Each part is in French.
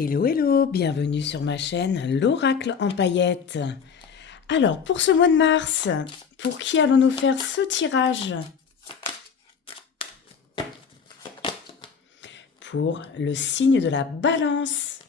Hello, hello, bienvenue sur ma chaîne L'Oracle en paillettes. Alors, pour ce mois de mars, pour qui allons-nous faire ce tirage? Pour le signe de la Balance.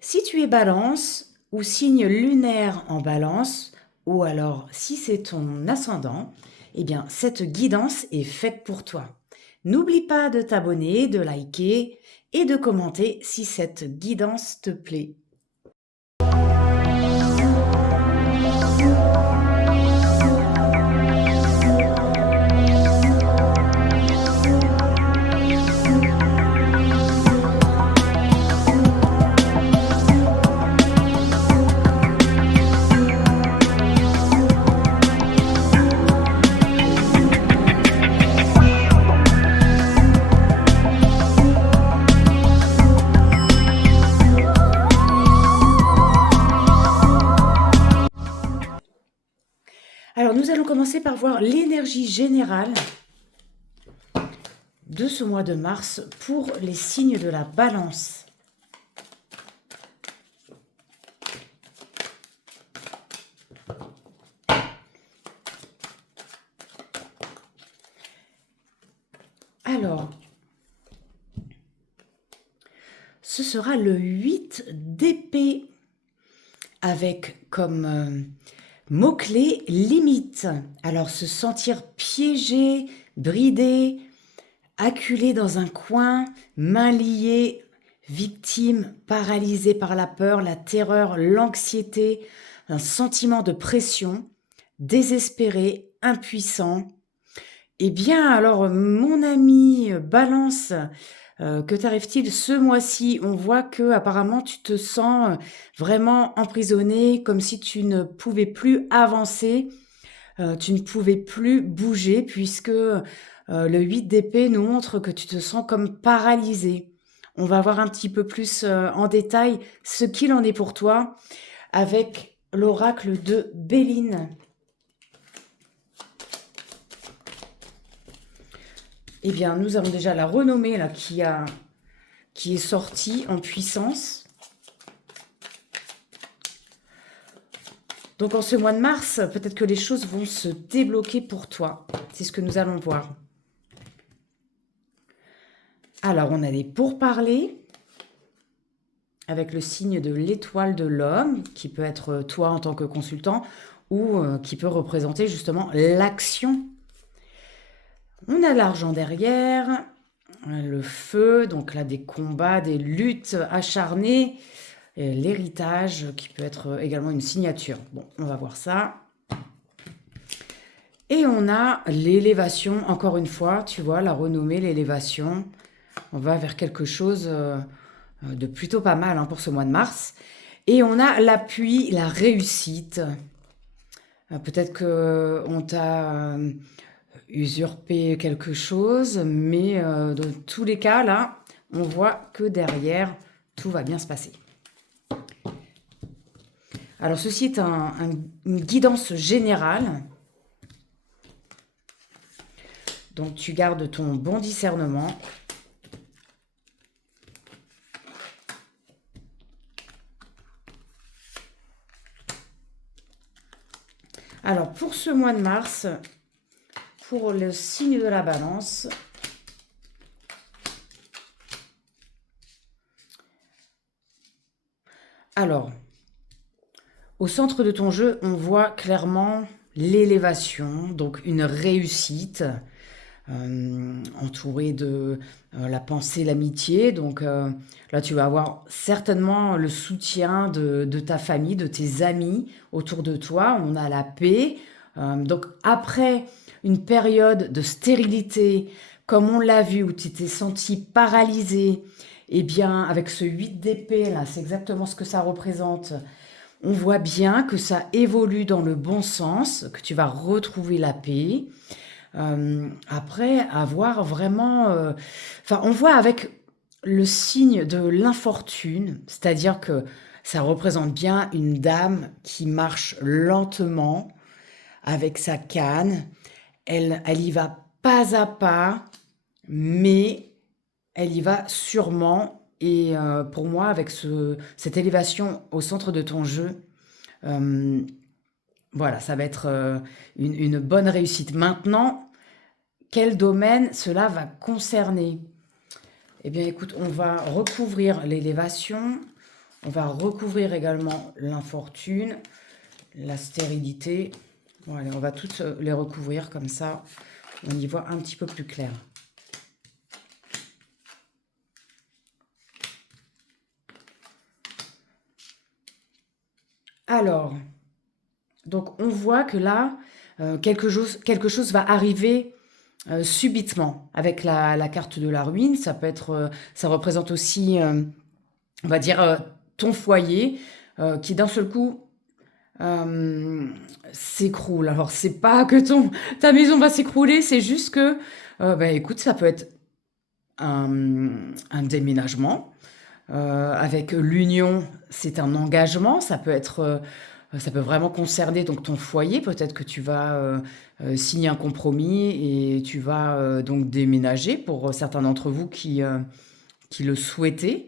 Si tu es Balance ou signe lunaire en Balance, ou alors si c'est ton ascendant, eh bien cette guidance est faite pour toi. N'oublie pas de t'abonner, de liker et de commenter si cette guidance te plaît. Alors, nous allons commencer par voir l'énergie générale de ce mois de mars pour les signes de la Balance. Alors, ce sera le 8 d'épée avec comme mot-clé limite. Alors, se sentir piégé, bridé, acculé dans un coin, mains liées, victime, paralysé par la peur, la terreur, l'anxiété, un sentiment de pression, désespéré, impuissant. Eh bien, alors, mon ami Balance, que t'arrive-t-il ce mois-ci? On voit que apparemment tu te sens vraiment emprisonné, comme si tu ne pouvais plus avancer, tu ne pouvais plus bouger, puisque le 8 d'épée nous montre que tu te sens comme paralysé. On va voir un petit peu plus en détail ce qu'il en est pour toi avec l'oracle de Béline. Eh bien, nous avons déjà la renommée là, qui est sortie en puissance. Donc, en ce mois de mars, peut-être que les choses vont se débloquer pour toi. C'est ce que nous allons voir. Alors, on a des pourparlers avec le signe de l'étoile de l'homme, qui peut être toi en tant que consultant ou qui peut représenter justement l'action. On a l'argent derrière, le feu, donc là des combats, des luttes acharnées, l'héritage qui peut être également une signature. Bon, on va voir ça. Et on a l'élévation, encore une fois, tu vois, la renommée, l'élévation. On va vers quelque chose de plutôt pas mal hein, pour ce mois de mars. Et on a l'appui, la réussite. Peut-être qu'on t'a usurpé quelque chose, mais dans tous les cas, là, on voit que derrière, tout va bien se passer. Alors, ceci est une guidance générale. Donc, tu gardes ton bon discernement. Alors, pour ce mois de mars, pour le signe de la Balance, alors, au centre de ton jeu, on voit clairement l'élévation, donc une réussite, entourée de la pensée, l'amitié. Donc là, tu vas avoir certainement le soutien de ta famille, de tes amis autour de toi. On a la paix. Donc après une période de stérilité, comme on l'a vu, où tu t'es senti paralysé, eh bien, avec ce 8 d'épée, là, c'est exactement ce que ça représente. On voit bien que ça évolue dans le bon sens, que tu vas retrouver la paix. Après avoir vraiment... Enfin, on voit avec le signe de l'infortune, c'est-à-dire que ça représente bien une dame qui marche lentement avec sa canne. Elle y va pas à pas, mais elle y va sûrement. Et pour moi, avec cette élévation au centre de ton jeu, euh, voilà, ça va être une bonne réussite. Maintenant, quel domaine cela va concerner? Eh bien, écoute, on va recouvrir l'élévation, on va recouvrir également l'infortune, la stérilité. Bon, allez, on va toutes les recouvrir comme ça, on y voit un petit peu plus clair. Alors, donc on voit que là, quelque chose va arriver subitement avec la carte de la ruine. Ça peut être, ça représente aussi, on va dire, ton foyer qui d'un seul coup euh, s'écroule. Alors c'est pas que ta maison va s'écrouler, c'est juste que, bah, écoute, ça peut être un déménagement. Avec l'union, c'est un engagement. Ça peut vraiment concerner donc ton foyer. Peut-être que tu vas signer un compromis et tu vas donc déménager pour certains d'entre vous qui le souhaitaient.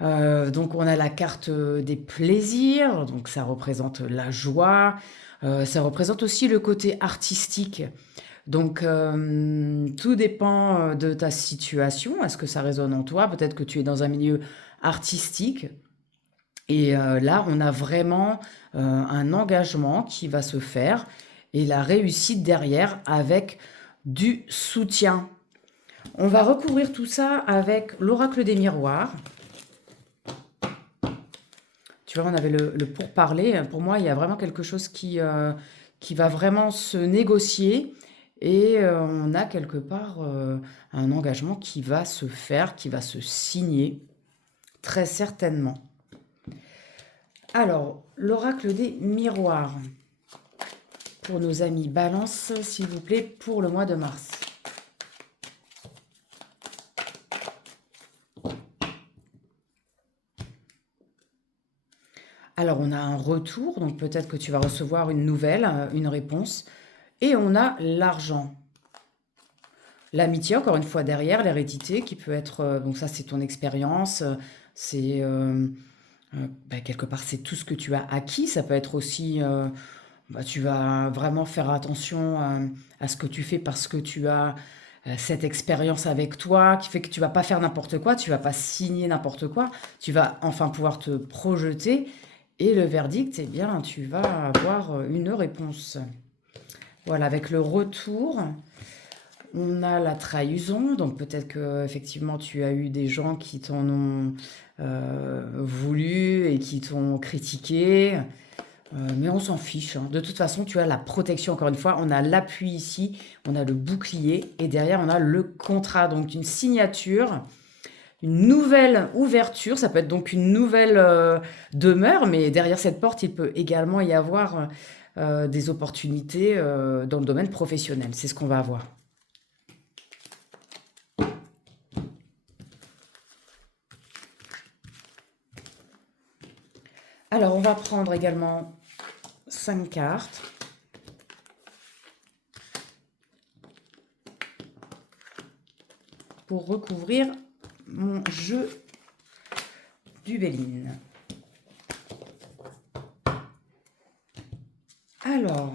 Donc on a la carte des plaisirs, donc ça représente la joie, ça représente aussi le côté artistique. Donc tout dépend de ta situation. Est-ce que ça résonne en toi? Peut-être que tu es dans un milieu artistique. Et là, on a vraiment un engagement qui va se faire et la réussite derrière avec du soutien. On va recouvrir tout ça avec l'oracle des miroirs. Tu vois, on avait le pourparler. Pour moi, il y a vraiment quelque chose qui va vraiment se négocier. Et on a quelque part un engagement qui va se faire, qui va se signer, très certainement. Alors, l'oracle des miroirs. Pour nos amis Balance, s'il vous plaît, pour le mois de mars. Alors, on a un retour, donc peut-être que tu vas recevoir une nouvelle, une réponse. Et on a l'argent. L'amitié, encore une fois, derrière, l'hérédité, qui peut être... donc ça, c'est ton expérience, c'est... bah, quelque part, c'est tout ce que tu as acquis. Ça peut être aussi... bah, tu vas vraiment faire attention à ce que tu fais parce que tu as cette expérience avec toi qui fait que tu vas pas faire n'importe quoi, tu vas pas signer n'importe quoi, tu vas enfin pouvoir te projeter et le verdict, eh bien, tu vas avoir une réponse. Voilà, avec le retour, on a la trahison, donc peut-être que effectivement tu as eu des gens qui t'en ont voulu et qui t'ont critiqué, mais on s'en fiche, hein. De toute façon, tu as la protection, encore une fois, on a l'appui ici, on a le bouclier et derrière on a le contrat, donc une signature, une nouvelle ouverture, ça peut être donc une nouvelle demeure, mais derrière cette porte, il peut également y avoir des opportunités dans le domaine professionnel, c'est ce qu'on va avoir. Alors, on va prendre également 5 cartes. Pour recouvrir mon jeu du Béline. Alors,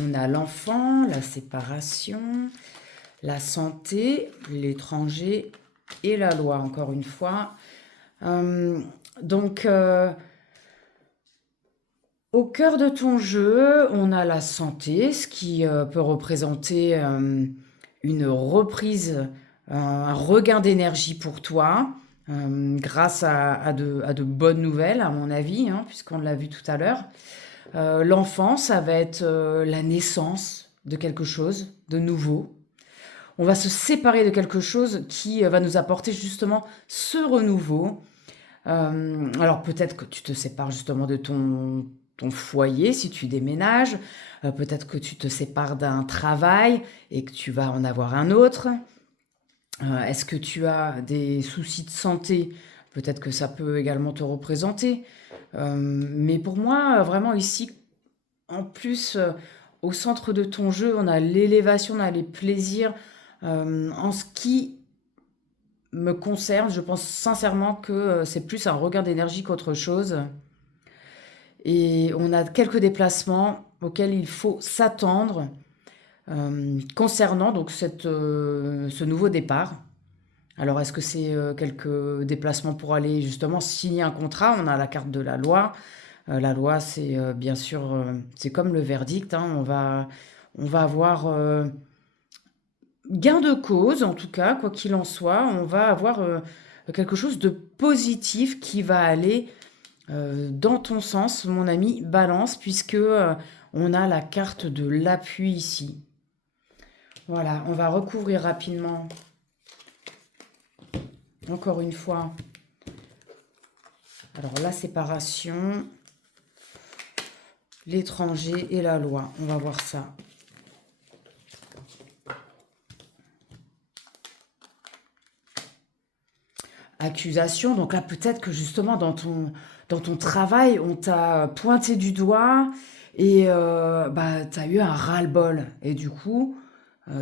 on a l'enfant, la séparation, la santé, l'étranger et la loi, encore une fois. Donc, au cœur de ton jeu, on a la santé, ce qui peut représenter une reprise, un regain d'énergie pour toi, grâce à de bonnes nouvelles, à mon avis, hein, puisqu'on l'a vu tout à l'heure. L'enfant, ça va être la naissance de quelque chose de nouveau. On va se séparer de quelque chose qui va nous apporter justement ce renouveau. Alors peut-être que tu te sépares justement de ton foyer si tu déménages. Peut-être que tu te sépares d'un travail et que tu vas en avoir un autre. Est-ce que tu as des soucis de santé? Peut-être que ça peut également te représenter. Mais pour moi, vraiment ici, en plus, au centre de ton jeu, on a l'élévation, on a les plaisirs, en ce qui me concerne, je pense sincèrement que c'est plus un regain d'énergie qu'autre chose. Et on a quelques déplacements auxquels il faut s'attendre concernant donc ce nouveau départ. Alors, est-ce que c'est quelques déplacements pour aller justement signer un contrat? On a la carte de la loi. La loi, c'est bien sûr, c'est comme le verdict, hein. On va avoir gain de cause, en tout cas, quoi qu'il en soit. On va avoir quelque chose de positif qui va aller dans ton sens, mon ami Balance, puisque on a la carte de l'appui ici. Voilà, on va recouvrir rapidement, encore une fois. Alors, la séparation, l'étranger et la loi. On va voir ça. Accusation, donc là, peut-être que justement, dans ton travail, on t'a pointé du doigt et bah, tu as eu un ras-le-bol. Et du coup,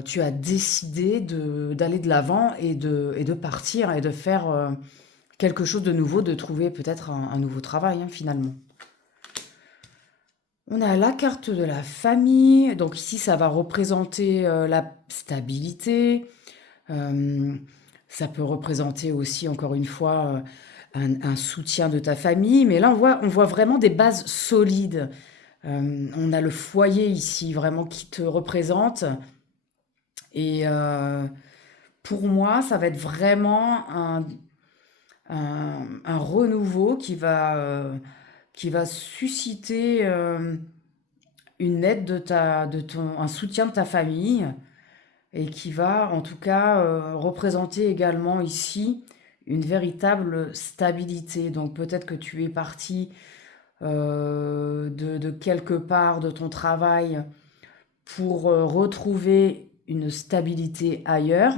tu as décidé d'aller de l'avant et de partir et de faire quelque chose de nouveau, de trouver peut-être un nouveau travail, hein, finalement. On a la carte de la famille. Donc ici, ça va représenter la stabilité. Euh, Ça peut représenter aussi, encore une fois, un soutien de ta famille. Mais là, on voit vraiment des bases solides. On a le foyer ici, vraiment, qui te représente. Et pour moi, ça va être vraiment un renouveau qui va susciter une aide un soutien de ta famille et qui va en tout cas représenter également ici une véritable stabilité. Donc peut-être que tu es parti de quelque part de ton travail pour retrouver une stabilité ailleurs.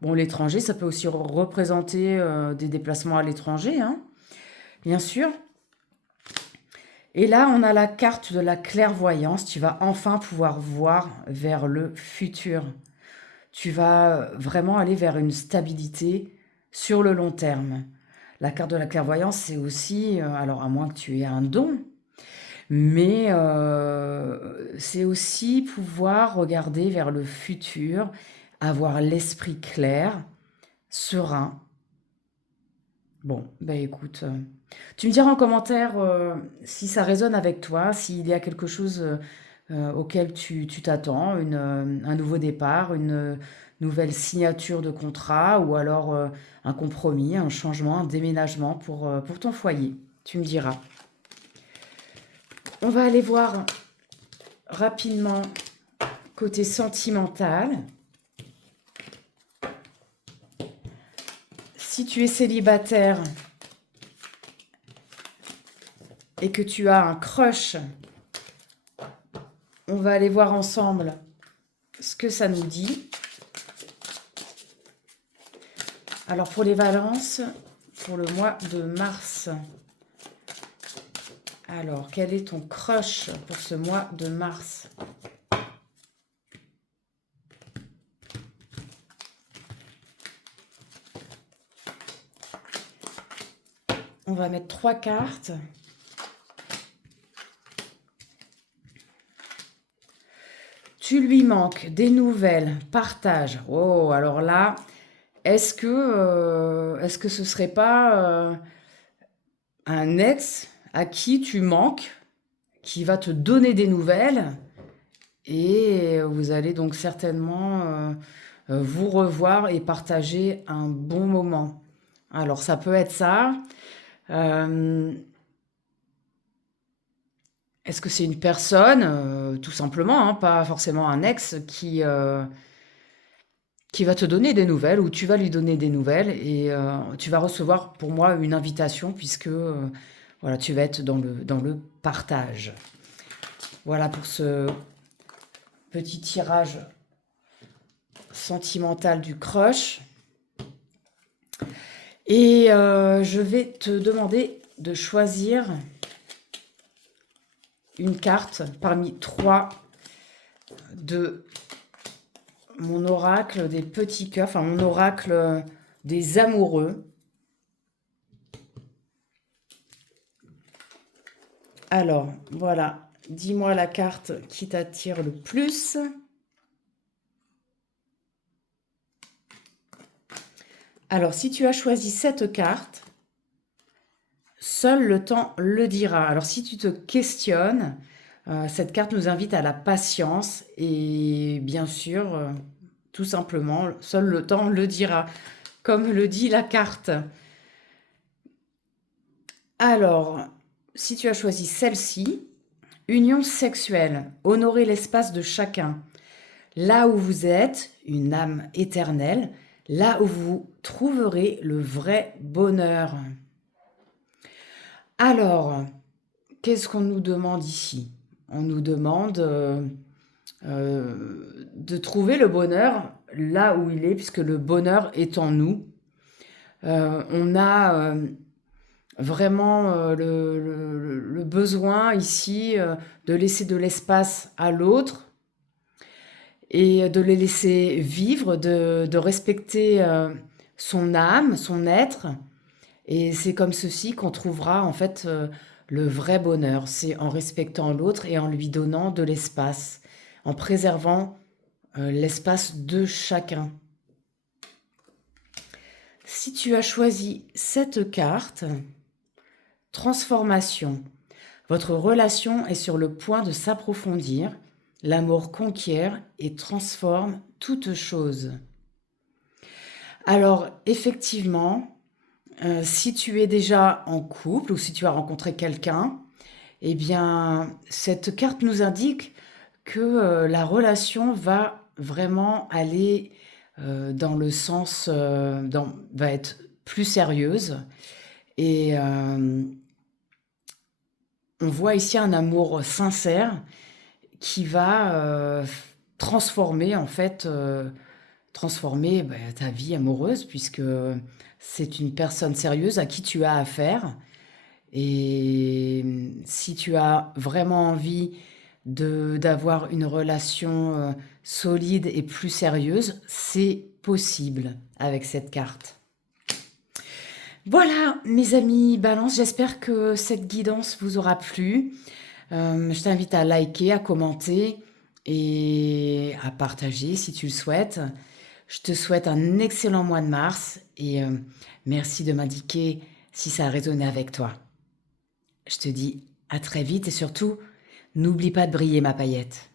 Bon, l'étranger, ça peut aussi représenter des déplacements à l'étranger, hein, bien sûr. Et là, on a la carte de la clairvoyance. Tu vas enfin pouvoir voir vers le futur. Tu vas vraiment aller vers une stabilité sur le long terme. La carte de la clairvoyance, c'est aussi, alors à moins que tu aies un don, mais c'est aussi pouvoir regarder vers le futur, avoir l'esprit clair, serein. Bon, ben écoute, tu me diras en commentaire si ça résonne avec toi, s'il y a quelque chose auquel tu t'attends, un nouveau départ, une nouvelle signature de contrat ou alors un compromis, un changement, un déménagement pour ton foyer. Tu me diras. On va aller voir rapidement côté sentimental. Si tu es célibataire et que tu as un crush, on va aller voir ensemble ce que ça nous dit. Alors pour les balances, pour le mois de mars. Alors, quel est ton crush pour ce mois de mars? On va mettre 3 cartes. Tu lui manques des nouvelles, partage. Oh, alors là, est-ce que ce serait pas un ex à qui tu manques, qui va te donner des nouvelles et vous allez donc certainement vous revoir et partager un bon moment. Alors ça peut être ça. Euh, Est-ce que c'est une personne, tout simplement, hein, pas forcément un ex, qui va te donner des nouvelles ou tu vas lui donner des nouvelles et tu vas recevoir pour moi une invitation puisque voilà, tu vas être dans le partage. Voilà pour ce petit tirage sentimental du crush. Et je vais te demander de choisir une carte parmi 3 de mon oracle des petits cœurs, enfin mon oracle des amoureux. Alors, voilà, dis-moi la carte qui t'attire le plus. Alors, si tu as choisi cette carte, seul le temps le dira. Alors, si tu te questionnes, cette carte nous invite à la patience et bien sûr, tout simplement, seul le temps le dira, comme le dit la carte. Alors, si tu as choisi celle-ci, union sexuelle, honorer l'espace de chacun. Là où vous êtes, une âme éternelle, là où vous trouverez le vrai bonheur. Alors, qu'est-ce qu'on nous demande ici? On nous demande de trouver le bonheur là où il est, puisque le bonheur est en nous. On a vraiment le besoin ici de laisser de l'espace à l'autre et de les laisser vivre, de respecter son âme, son être. Et c'est comme ceci qu'on trouvera en fait le vrai bonheur. C'est en respectant l'autre et en lui donnant de l'espace, en préservant l'espace de chacun. Si tu as choisi cette carte, transformation, votre relation est sur le point de s'approfondir. L'amour conquiert et transforme toute chose. Alors, effectivement, si tu es déjà en couple ou si tu as rencontré quelqu'un, eh bien, cette carte nous indique que la relation va vraiment aller dans le sens, va être plus sérieuse. Et on voit ici un amour sincère qui va transformer en fait transformer ta vie amoureuse puisque c'est une personne sérieuse à qui tu as affaire et si tu as vraiment envie d'avoir une relation solide et plus sérieuse, c'est possible avec cette carte. Voilà mes amis Balance, j'espère que cette guidance vous aura plu. Je t'invite à liker, à commenter et à partager si tu le souhaites. Je te souhaite un excellent mois de mars et merci de m'indiquer si ça a résonné avec toi. Je te dis à très vite et surtout, n'oublie pas de briller ma paillette.